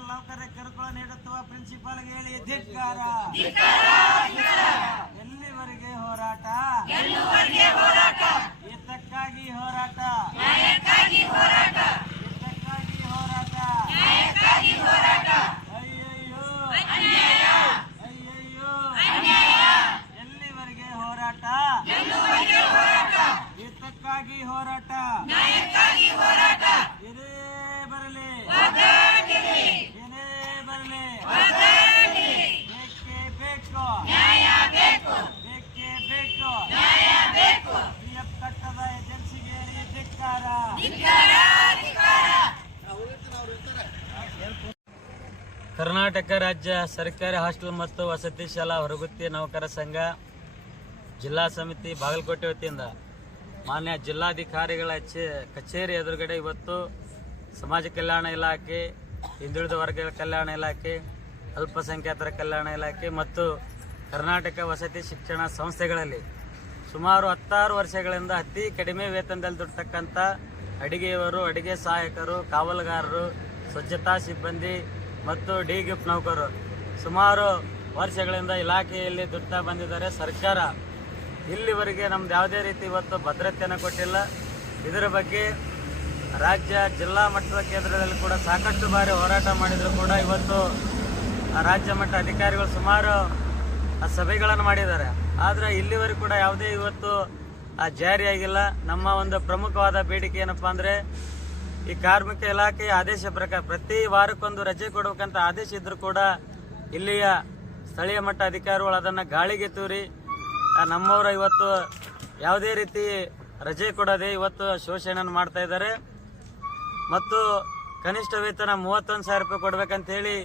Hostel ನೌಕರರ ಕಿರುಕುಳ ನೀಡುತ್ತವ ಪ್ರಿನ್ಸಿಪಾಲ್ಗೆ ಹೇಳಿ ಧಿಕ್ಕಾರ. ಎಲ್ಲಿವರೆಗೆ ಹೋರಾಟ? ಹಿತಕ್ಕಾಗಿ ಹೋರಾಟ. ಅಯ್ಯಯ್ಯೋ ಎಲ್ಲಿವರೆಗೆ ಹೋರಾಟ? ಹಿತಕ್ಕಾಗಿ ಹೋರಾಟ. ಇದೇ ಬರಲಿ ಏನೇ ಬರಲಿ, ಬೇಕೇ ಬೇಕು, ಬೇಕೇ ಬೇಕು. PF ಕಟ್ಟದ ಏಜೆನ್ಸಿಗೆ ಧಿಕ್ಕಾರ. ಕರ್ನಾಟಕ ರಾಜ್ಯ ಸರ್ಕಾರಿ ಹಾಸ್ಟೆಲ್ ಮತ್ತು ವಸತಿ ಶಾಲಾ ಹೊರಗುತ್ತಿ ನೌಕರ ಸಂಘ ಜಿಲ್ಲಾ ಸಮಿತಿ ಬಾಗಲಕೋಟೆ ವತಿಯಿಂದ ಮಾನ್ಯ ಜಿಲ್ಲಾಧಿಕಾರಿಗಳ ಕಚೇರಿ ಎದುರುಗಡೆ ಇವತ್ತು ಸಮಾಜ ಕಲ್ಯಾಣ ಇಲಾಖೆ, ಹಿಂದುಳಿದ ವರ್ಗಗಳ ಕಲ್ಯಾಣ ಇಲಾಖೆ, ಅಲ್ಪಸಂಖ್ಯಾತರ ಕಲ್ಯಾಣ ಇಲಾಖೆ ಮತ್ತು ಕರ್ನಾಟಕ ವಸತಿ ಶಿಕ್ಷಣ ಸಂಸ್ಥೆಗಳಲ್ಲಿ ಸುಮಾರು 16 ವರ್ಷಗಳಿಂದ ಅತಿ ಕಡಿಮೆ ವೇತನದಲ್ಲಿ ದುಡ್ತಕ್ಕಂಥ ಅಡಿಗೆಯವರು, ಅಡಿಗೆ ಸಹಾಯಕರು, ಕಾವಲುಗಾರರು, ಸ್ವಚ್ಛತಾ ಸಿಬ್ಬಂದಿ ಮತ್ತು ಡಿ ಗಿಫ್ಟ್ ನೌಕರರು ಸುಮಾರು ವರ್ಷಗಳಿಂದ ಇಲಾಖೆಯಲ್ಲಿ ದುಡ್ತಾ ಬಂದಿದ್ದಾರೆ. ಸರ್ಕಾರ ಇಲ್ಲಿವರೆಗೆ ನಮ್ದು ಯಾವುದೇ ರೀತಿ ಇವತ್ತು ಭದ್ರತೆಯನ್ನು ಕೊಟ್ಟಿಲ್ಲ. ಇದರ ಬಗ್ಗೆ ರಾಜ್ಯ ಜಿಲ್ಲಾ ಮಟ್ಟದ ಕೇಂದ್ರದಲ್ಲಿ ಕೂಡ ಸಾಕಷ್ಟು ಬಾರಿ ಹೋರಾಟ ಮಾಡಿದರೂ ಕೂಡ ಇವತ್ತು ರಾಜ್ಯ ಮಟ್ಟ ಅಧಿಕಾರಿಗಳು ಸುಮಾರು ಸಭೆಗಳನ್ನು ಮಾಡಿದ್ದಾರೆ. ಆದರೆ ಇಲ್ಲಿವರೆಗೂ ಕೂಡ ಯಾವುದೇ ಇವತ್ತು ಜಾರಿಯಾಗಿಲ್ಲ. ನಮ್ಮ ಒಂದು ಪ್ರಮುಖವಾದ ಬೇಡಿಕೆ ಏನಪ್ಪ ಅಂದರೆ, ಈ ಕಾರ್ಮಿಕ ಇಲಾಖೆಯ ಆದೇಶ ಪ್ರಕಾರ ಪ್ರತಿ ವಾರಕ್ಕೊಂದು ರಜೆ ಕೊಡಬೇಕಂತ ಆದೇಶ ಇದ್ರೂ ಕೂಡ ಇಲ್ಲಿಯ ಸ್ಥಳೀಯ ಮಟ್ಟ ಅಧಿಕಾರಿಗಳು ಅದನ್ನು ಗಾಳಿಗೆ ತೂರಿ ನಮ್ಮವರ ಇವತ್ತು ಯಾವುದೇ ರೀತಿ ರಜೆ ಕೊಡದೆ ಇವತ್ತು ಶೋಷಣೆಯನ್ನು ಮಾಡ್ತಾ ಇದ್ದಾರೆ. ಮತ್ತು ಕನಿಷ್ಠ ವೇತನ 31,000 ರೂಪಾಯಿ ಕೊಡಬೇಕಂತೇಳಿ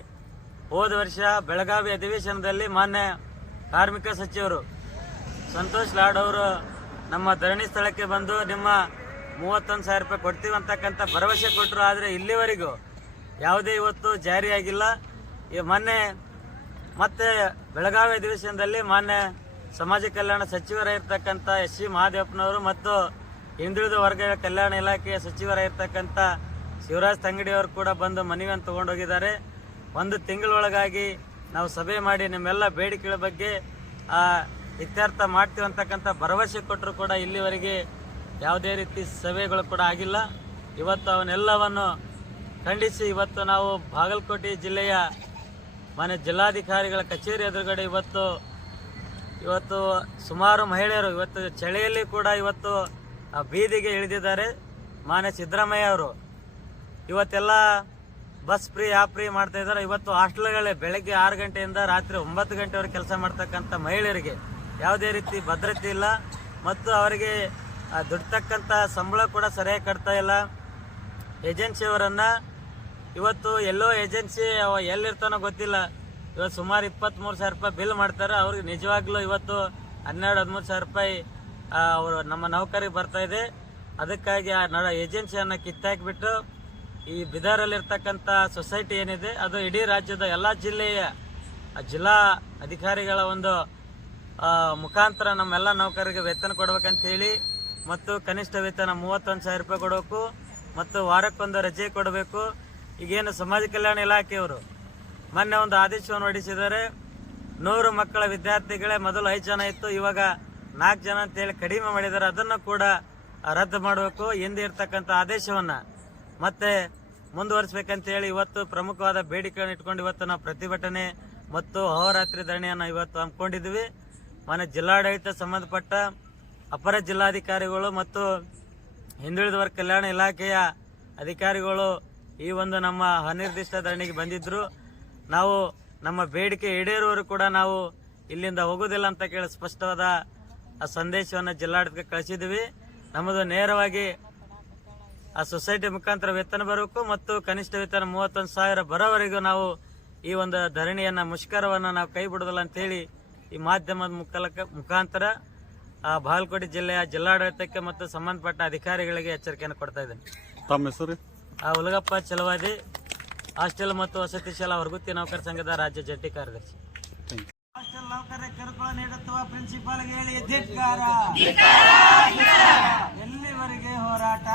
ಹೋದ ವರ್ಷ ಬೆಳಗಾವಿ ಅಧಿವೇಶನದಲ್ಲಿ ಮಾನ್ಯ ಕಾರ್ಮಿಕ ಸಚಿವರು ಸಂತೋಷ್ ಲಾಡ್ ಅವರು ನಮ್ಮ ಧರಣಿ ಸ್ಥಳಕ್ಕೆ ಬಂದು ನಿಮ್ಮ 31,000 ರೂಪಾಯಿ ಕೊಡ್ತೀವಿ ಅಂತಕ್ಕಂಥ ಭರವಸೆ ಕೊಟ್ಟರು. ಆದರೆ ಇಲ್ಲಿವರೆಗೂ ಯಾವುದೇ ಇವತ್ತು ಜಾರಿಯಾಗಿಲ್ಲ. ಮೊನ್ನೆ ಮತ್ತೆ ಬೆಳಗಾವಿ ಅಧಿವೇಶನದಲ್ಲಿ ಮಾನ್ಯ ಸಮಾಜ ಕಲ್ಯಾಣ ಸಚಿವರಾಗಿರ್ತಕ್ಕಂಥ ಎಸ್ ಸಿ ಮಹದೇವಪ್ಪನವರು ಮತ್ತು ಹಿಂದುಳಿದ ವರ್ಗಗಳ ಕಲ್ಯಾಣ ಇಲಾಖೆಯ ಸಚಿವರಾಗಿರ್ತಕ್ಕಂಥ ಶಿವರಾಜ್ ತಂಗಡಿಯವರು ಕೂಡ ಬಂದು ಮನವಿಯನ್ನು ತಗೊಂಡೋಗಿದ್ದಾರೆ. ಒಂದು ತಿಂಗಳೊಳಗಾಗಿ ನಾವು ಸಭೆ ಮಾಡಿ ನಿಮ್ಮೆಲ್ಲ ಬೇಡಿಕೆಗಳ ಬಗ್ಗೆ ಇತ್ಯರ್ಥ ಮಾಡ್ತೀವಿ ಅಂತಕ್ಕಂಥ ಭರವಸೆ ಕೊಟ್ಟರು ಕೂಡ ಇಲ್ಲಿವರೆಗೆ ಯಾವುದೇ ರೀತಿ ಸಭೆಗಳು ಕೂಡ ಆಗಿಲ್ಲ. ಇವತ್ತು ಅವನ್ನೆಲ್ಲವನ್ನು ಖಂಡಿಸಿ ಇವತ್ತು ನಾವು ಬಾಗಲಕೋಟೆ ಜಿಲ್ಲೆಯ ಮಾನ್ಯ ಜಿಲ್ಲಾಧಿಕಾರಿಗಳ ಕಚೇರಿ ಎದುರುಗಡೆ ಇವತ್ತು ಸುಮಾರು ಮಹಿಳೆಯರು ಇವತ್ತು ಚಳಿಯಲ್ಲಿ ಕೂಡ ಇವತ್ತು ಬೀದಿಗೆ ಇಳಿದಿದ್ದಾರೆ. ಮಾನ್ಯ ಸಿದ್ದರಾಮಯ್ಯ ಅವರು ಇವತ್ತೆಲ್ಲ ಬಸ್ ಫ್ರೀ ಫ್ರೀ ಮಾಡ್ತಾ ಇದ್ದಾರೆ. ಇವತ್ತು ಹಾಸ್ಟೆಲ್ಗಳೇ ಬೆಳಗ್ಗೆ 6 ಗಂಟೆಯಿಂದ ರಾತ್ರಿ 9 ಗಂಟೆವರೆಗೆ ಕೆಲಸ ಮಾಡ್ತಕ್ಕಂಥ ಮಹಿಳೆಯರಿಗೆ ಯಾವುದೇ ರೀತಿ ಭದ್ರತೆ ಇಲ್ಲ ಮತ್ತು ಅವರಿಗೆ ದುಡ್ತಕ್ಕಂಥ ಸಂಬಳ ಕೂಡ ಸರಿಯಾಗಿ ಕಟ್ತಾ ಇಲ್ಲ. ಏಜೆನ್ಸಿಯವರನ್ನು ಇವತ್ತು ಎಲ್ಲೋ ಏಜೆನ್ಸಿ ಎಲ್ಲಿರ್ತಾನೋ ಗೊತ್ತಿಲ್ಲ, ಇವತ್ತು ಸುಮಾರು 23,000 ರೂಪಾಯಿ ಬಿಲ್ ಮಾಡ್ತಾರೆ. ಅವ್ರಿಗೆ ನಿಜವಾಗ್ಲೂ ಇವತ್ತು 12-13,000 ರೂಪಾಯಿ ಅವರು ನಮ್ಮ ನೌಕರಿಗೆ ಬರ್ತಾ ಇದೆ. ಅದಕ್ಕಾಗಿ ಆ ಏಜೆನ್ಸಿಯನ್ನು ಕಿತ್ತಾಕಿಬಿಟ್ಟು ಈ ಬಿದರಲ್ಲಿರ್ತಕ್ಕಂಥ ಸೊಸೈಟಿ ಏನಿದೆ ಅದು ಇಡೀ ರಾಜ್ಯದ ಎಲ್ಲ ಜಿಲ್ಲೆಯ ಜಿಲ್ಲಾ ಅಧಿಕಾರಿಗಳ ಒಂದು ಮುಖಾಂತರ ನಮ್ಮೆಲ್ಲ ನೌಕರರಿಗೆ ವೇತನ ಕೊಡ್ಬೇಕಂತ ಹೇಳಿ ಮತ್ತು ಕನಿಷ್ಠ ವೇತನ 31,000 ರೂಪಾಯಿ ಕೊಡಬೇಕು ಮತ್ತು ವಾರಕ್ಕೊಂದು ರಜೆ ಕೊಡಬೇಕು. ಈಗೇನು ಸಮಾಜ ಕಲ್ಯಾಣ ಇಲಾಖೆಯವರು ಮೊನ್ನೆ ಒಂದು ಆದೇಶವನ್ನು ಹೊರಡಿಸಿದ್ದಾರೆ. 100 ಮಕ್ಕಳ ವಿದ್ಯಾರ್ಥಿಗಳೇ ಮೊದಲು 5 ಜನ ಇತ್ತು, ಇವಾಗ 4 ಜನ ಅಂತೇಳಿ ಕಡಿಮೆ ಮಾಡಿದ್ದಾರೆ. ಅದನ್ನು ಕೂಡ ರದ್ದು ಮಾಡಬೇಕು. ಹಿಂದೆ ಇರ್ತಕ್ಕಂಥ ಆದೇಶವನ್ನು ಮತ್ತೆ ಮುಂದುವರಿಸಬೇಕಂತೇಳಿ ಇವತ್ತು ಪ್ರಮುಖವಾದ ಬೇಡಿಕೆಯನ್ನು ಇಟ್ಕೊಂಡು ಇವತ್ತು ನಾವು ಪ್ರತಿಭಟನೆ ಮತ್ತು ಅಹೋರಾತ್ರಿ ಧರಣಿಯನ್ನು ಇವತ್ತು ಹಮ್ಮಿಕೊಂಡಿದ್ವಿ. ಮಾನ್ಯ ಜಿಲ್ಲಾಡಳಿತ ಸಂಬಂಧಪಟ್ಟ ಅಪರ ಜಿಲ್ಲಾಧಿಕಾರಿಗಳು ಮತ್ತು ಹಿಂದುಳಿದ ವರ್ಗ ಕಲ್ಯಾಣ ಇಲಾಖೆಯ ಅಧಿಕಾರಿಗಳು ಈ ಒಂದು ನಮ್ಮ ಅನಿರ್ದಿಷ್ಟ ಧರಣಿಗೆ ಬಂದಿದ್ರು. ನಾವು ನಮ್ಮ ಬೇಡಿಕೆ ಈಡೇರುವವರು ಕೂಡ ನಾವು ಇಲ್ಲಿಂದ ಹೋಗೋದಿಲ್ಲ ಅಂತ ಕೇಳಿ ಸ್ಪಷ್ಟವಾದ ಸಂದೇಶವನ್ನು ಜಿಲ್ಲಾಡಳಿತಕ್ಕೆ ಕಳಿಸಿದ್ವಿ. ನಮ್ಮದು ನೇರವಾಗಿ ಆ ಸೊಸೈಟಿ ಮುಖಾಂತರ ವೇತನ ಬರಬೇಕು ಮತ್ತು ಕನಿಷ್ಠ ವೇತನ 31,000 ಬರೋವರೆಗೂ ನಾವು ಈ ಒಂದು ಧರಣಿಯನ್ನ ಮುಷ್ಕರವನ್ನು ನಾವು ಕೈ ಬಿಡೋದಿಲ್ಲ ಅಂತೇಳಿ ಈ ಮಾಧ್ಯಮದ ಮುಖಾಂತರ ಬಾಗಲಕೋಟೆ ಜಿಲ್ಲೆಯ ಜಿಲ್ಲಾಡಳಿತಕ್ಕೆ ಮತ್ತು ಸಂಬಂಧಪಟ್ಟ ಅಧಿಕಾರಿಗಳಿಗೆ ಎಚ್ಚರಿಕೆಯನ್ನು ಕೊಡ್ತಾ ಇದ್ದೇನೆ. ತಮ್ಮ ಹೆಸರು? ಉಲಗಪ್ಪ ಚಲವಾದಿ, ಹಾಸ್ಟೆಲ್ ಮತ್ತು ವಸತಿ ಶಾಲಾ ಹೊರಗುತ್ತಿ ನೌಕರ ಸಂಘದ ರಾಜ್ಯ ಜಂಟಿ ಕಾರ್ಯದರ್ಶಿ. ಹಾಸ್ಟೆಲ್ ನೌಕರರ ಕಿರುಕುಳ ನೀಡುತ್ತವ ಪ್ರಿನ್ಸಿಪಾಲ್ಗೆ ಹೇಳಿ ಧಿಕ್ಕಾರ. ಎಲ್ಲಿವರೆಗೆ ಹೋರಾಟ?